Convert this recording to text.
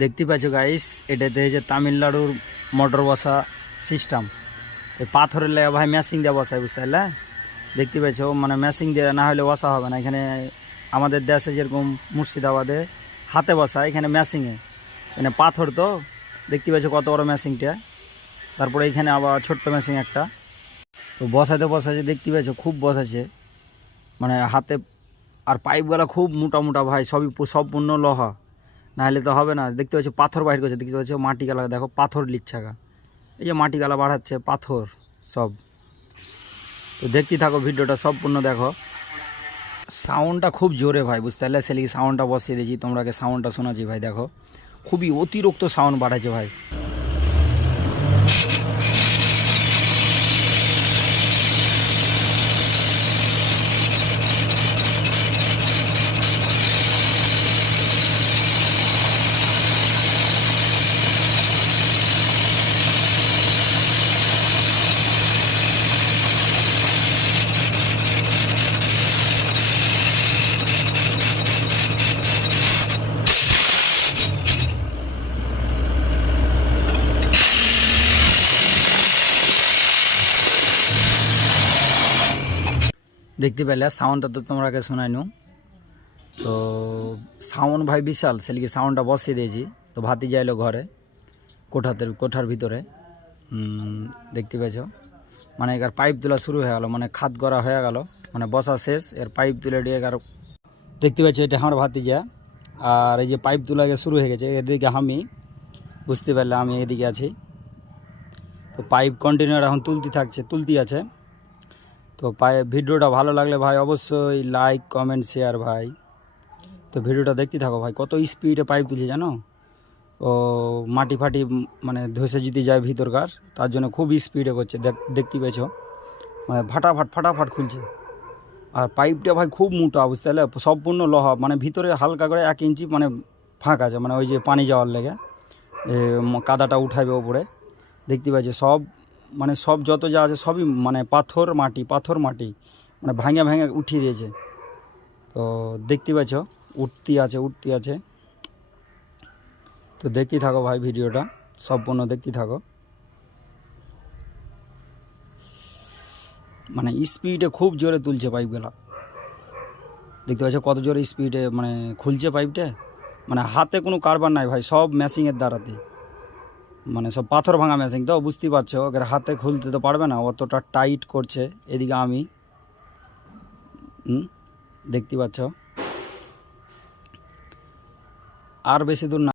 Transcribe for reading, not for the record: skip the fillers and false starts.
দেখতে পাচ্ছ গাইস, এটাতে যে তামিলনাড়ুর মোটর বসা সিস্টেম, পাথরের লেগে ভাই ম্যাশিং দিয়ে বসায়, বুঝতে পারলে? দেখতে পাচ্ছ, মানে ম্যাশিং দিয়ে না হলে বসা হবে না। এখানে আমাদের দেশে যেরকম মুর্শিদাবাদে হাতে বসা, এখানে ম্যাশিংয়ে, এখানে পাথর তো দেখতে পাচ্ছ কত বড় ম্যাশিংটা। তারপরে এখানে আবার ছোট্ট ম্যাশিং একটা, তো বসাতে বসাতে দেখতে পাচ্ছ খুব বসাছে, মানে হাতে। আর পাইপগুলো খুব মোটা মোটা ভাই, সবই সম্পূর্ণ লোহা, না হলে তো হবে না। দেখতে পাচ্ছ পাথর বাইর করছে, দেখতে পাচ্ছ মাটি গালা, দেখো পাথর লিচ্ছাগা, এই যে মাটি গালা বাড়াচ্ছে পাথর সব। তো দেখতে থাকো ভিডিওটা সম্পূর্ণ দেখো। সাউন্ডটা খুব জোরে ভাই, বুঝতে পারলে? সেলিকে সাউন্ডটা বসিয়ে দিয়েছি, তোমরাকে সাউন্ডটা শোনাচ্ছি ভাই। দেখো খুবই অতিরিক্ত সাউন্ড বাড়াচ্ছে ভাই। দেখতে পেলে সাউন্ডটা তো তোমরাকে শোনাইনু। তো সাউন্ড ভাই বিশাল, সেলিকে সাউন্ডটা বসিয়ে দিয়েছি। তো ভাতি যাইলো ঘরে, কোঠার ভিতরে। দেখতে পেয়েছ, মানে এর পাইপ তোলা শুরু হয়ে গেল, মানে খাত করা হয়ে গেল, মানে বসা শেষ, এর পাইপ তুলে দিয়ে আর দেখতে পাচ্ছি এটা আমার ভাতিজা। আর এই যে পাইপ তোলা শুরু হয়ে গেছে, এদিকে আমি, বুঝতে পারলে আমি এদিকে আছি। তো পাইপ কন্টিনিউ এখন তুলতি আছে। তো ভিডিওটা ভালো লাগলে ভাই অবশ্যই লাইক কমেন্ট শেয়ার ভাই। তো ভিডিওটা দেখতে থাকো ভাই, কত স্পিডে পাইপ তুলছে জানো। ও মাটি ফাটি মানে ধসে যদি যায় ভিতরকার, তার জন্য খুব স্পিডে করছে। দেখতে পেয়েছ, মানে ফাটাফাট খুলছে। আর পাইপটা ভাই খুব মোটা, বুঝতে পারলে? সম্পূর্ণ লোহা, মানে ভিতরে হালকা করে 1 ইঞ্চি মানে ফাঁক আছে, মানে ওই যে পানি যাওয়ার লেগে কাদাটা উঠাবে ওপরে। দেখতে পাচ্ছ সব, মানে সব যত যা আছে সবই মানে পাথর মাটি, মানে ভেঙে উঠিয়ে দিয়েছে। তো দেখতে পাচ্ছ উঠতি আছে। তো দেখতে থাকো ভাই ভিডিওটা সম্পূর্ণ দেখতে থাকো। মানে স্পিডে খুব জোরে তুলছে পাইপগুলা, দেখতে পাচ্ছ কত জোরে স্পিডে মানে খুলছে পাইপটা। মানে হাতে কোনো কারবার নাই ভাই, সব মেশিংয়ের দ্বারাতে, মানে সব পাথর ভাঙা মেশিং। তো বুঝতেই পারছো, ওদের হাতে খুলতে তো পারবে না, অতটা টাইট করছে। এদিকে আমি দেখতে পাচ্ছ, আর বেশি দূর না।